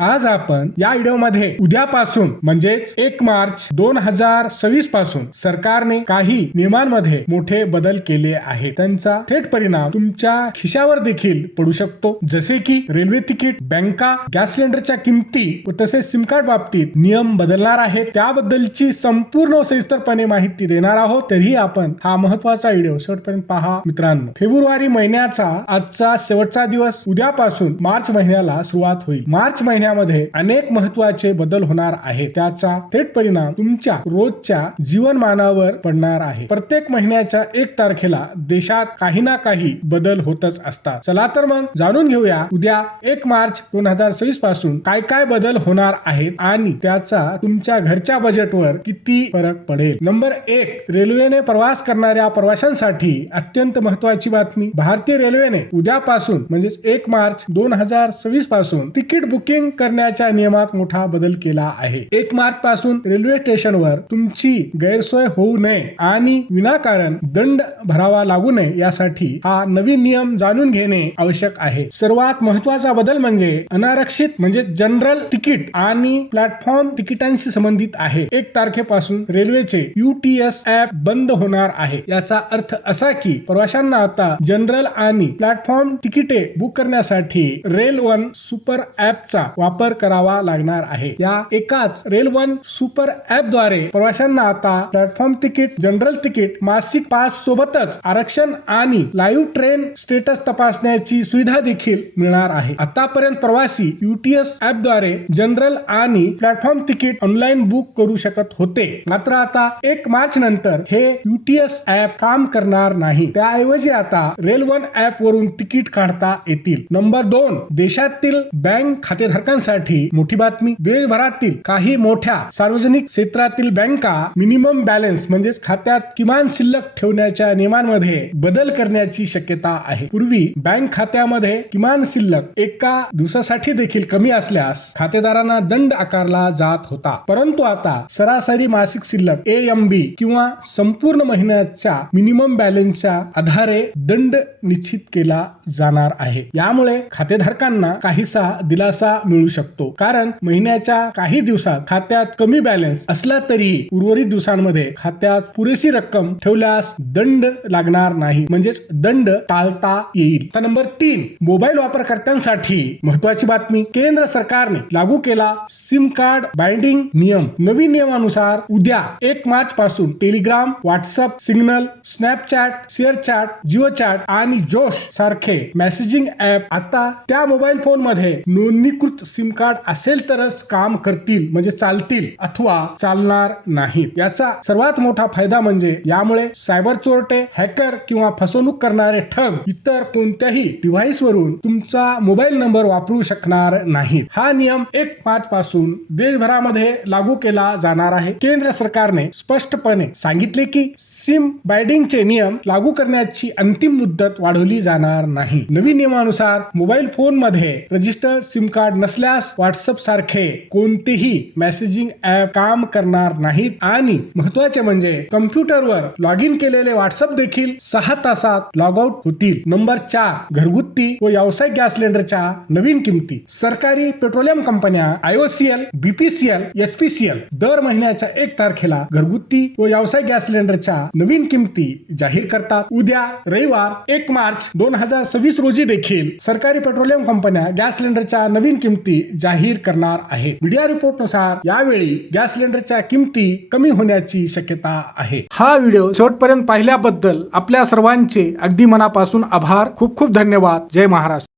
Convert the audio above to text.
आज आपण या व्हिडिओमध्ये उद्यापासून म्हणजेच 1 मार्च 2026 पासून सरकारने काही नियमांमध्ये मोठे बदल केले आहेत. त्यांचा थेट परिणाम तुमच्या खिशावर देखील पडू शकतो. जसे की रेल्वे तिकीट, बँका, गॅस सिलेंडरच्या किमती व तसेच सिम कार्ड बाबतीत नियम बदलणार आहेत. त्याबद्दलची संपूर्ण सविस्तरपणे माहिती देणार आहोत. तरीही आपण हा महत्त्वाचा व्हिडिओ शेवटपर्यंत पहा मित्रांनो. फेब्रुवारी महिन्याचा आजचा शेवटचा दिवस. उद्यापासून मार्च महिन्याला सुरुवात होईल. मार्च महिन्यामध्ये अनेक महत्त्वाचे बदल होणार आहेत. त्याचा थेट परिणाम तुमच्या रोजच्या जीवनमानावर पडणार आहे. प्रत्येक महिन्याच्या 1 तारखेला देशात काही ना काही बदल होतच असतात. चला तर मग जाणून घेऊया उद्या 1 मार्च 2026 पासून काय काय बदल होणार आहेत आणि त्याचा तुमच्या घरच्या बजेटवर किती फरक पडेल. नंबर 1, रेल्वेने प्रवास करणाऱ्या प्रवाशांसाठी अत्यंत महत्त्वाची बातमी. भारतीय रेल्वेने उद्यापासून म्हणजेच 1 मार्च 2026 पासून तिकीट बुकिंग करण्याच्या नियमात मोठा बदल केला आहे. 1 मार्च पासून रेल्वे स्टेशनवर तुमची गैरसोय होऊ नये आणि विनाकारण दंड भरावा लागू नये यासाठी हा नवीन नियम जाणून घेणे आवश्यक आहे. सर्वात महत्त्वाचा बदल म्हणजे अनारक्षित म्हणजे जनरल तिकीट आणि प्लॅटफॉर्म तिकिटांशी संबंधित आहे. 1 तारखेपासून रेल्वेचे UTS ऍप बंद होणार आहे. याचा अर्थ असा की प्रवाशांना आता जनरल आणि प्लॅटफॉर्म तिकिटे बुक करण्यासाठी रेल वन सुपर ऍपचा वापर करावा लागणार आहे. या एकाच रेल वन सुपर ऍप द्वारे प्रवाशांना आता प्लॅटफॉर्म तिकीट, जनरल तिकीट, मासिक पास सोबतच आरक्षण आणि लाईव्ह ट्रेन स्टेटस तपासण्याची सुविधा देखील मिळणार आहे. आतापर्यंत प्रवासी UTS ऍप द्वारे जनरल आणि प्लॅटफॉर्म तिकीट ऑनलाईन बुक करू शकत होते. मात्र आता 1 मार्च नंतर हे UTS ऍप काम करणार नाही. त्याऐवजी आता रेल वन ऍप वरून तिकीट काढता येतील. नंबर 2, देशातील बँक खातेधारकांसाठी मोठी बातमी. देशभरातील काही मोठ्या सार्वजनिक क्षेत्रातील बँका मिनिमम बॅलन्स म्हणजे खात्यात किमान शिल्लक ठेवण्याच्या नियमांमध्ये बदल करण्याची शक्यता आहे. पूर्वी बँक खात्यामध्ये किमान शिल्लक एका दिवसासाठी देखील कमी असल्यास खातेदारांना दंड आकारला जात होता. परंतु आता सरासरी मासिक शिल्लक AMB किंवा संपूर्ण महिन्याच्या मिनिमम बॅलन्सच्या आधारे दंड निश्चित केला जाणार आहे. यामुळे खातेधारकांना काहीसा दिलासा मिळू शकतो. कारण महिन्याच्या काही दिवसात खात्यात कमी बॅलन्स असला तरी उर्वरित दिवसांमध्ये खात्यात पुरेशी रक्कम ठेवल्यास दंड लागणार नाही, म्हणजेच दंड टाळता येईल. तर नंबर 3, मोबाईल वापरकर्त्यांसाठी महत्त्वाची बातमी. केंद्र सरकारने लागू केला सिम कार्ड बाइंडिंग नियम. नवीन नियमानुसार उद्या 1 मार्च पासून Telegram, WhatsApp, signal, Snapchat, share chat, Jio chat आणि जोश सारखे मेसेजिंग ऍप आता त्या मोबाईल फोन मध्ये नोंदणीकृत सिम कार्ड असेल तरच काम करतील, म्हणजे चालतील अथवा चालणार नाहीत. याचा सर्वात मोठा फायदा म्हणजे यामुळे सायबर चोरटे, हॅकर किंवा फसवणूक करणारे ठग इतर कोणत्याही डिव्हाइस वरून तुमचा मोबाईल नंबर वापरू शकणार नाहीत. हा नियम 1 मार्च पासून देशभरामध्ये लागू केला जाणार आहे. केंद्र सरकारने स्पष्टपणे सांगितले की सिम बाइंडिंगचे नियम लागू करण्याची अंतिम मुदत वाढवली जाणार नाही. नवीन नियमानुसार मोबाईल फोन मध्ये रजिस्टर्ड सिम कार्ड नसल्यास व्हॉट्सअप सारखे कोणतेही मेसेजिंग ऍप काम करणार नाहीत आणि महत्त्वाचे म्हणजे कम्प्युटरवर लॉग इन केलेले व्हॉट्सअप देखील 6 तासात लॉग आउट होतील. नंबर 4, घरगुती व व्यावसायिक गॅस सिलेंडरच्या नवीन किमती. सरकारी पेट्रोलियम कंपन्या IOCL, BPCL, HPCL दर महिन्याच्या 1 तारखेला घरगुती व व्यावसायिक गॅस सिलेंडरच्या नवीन किमती जाहीर करतात. उद्या रविवार 1 मार्च 2026 रोजी देखील सरकारी पेट्रोलियम कंपन्या गॅस सिलेंडरच्या नवीन किमती जाहीर करणार आहे. मीडिया रिपोर्टनुसार यावेळी गॅस सिलेंडरच्या किमती कमी होण्याची शक्यता आहे. हा व्हिडिओ शेवटपर्यंत पाहिल्याबद्दल आपल्या सर्वांचे अगदी मनापासून आभार. खूप खूप धन्यवाद. जय महाराष्ट्र.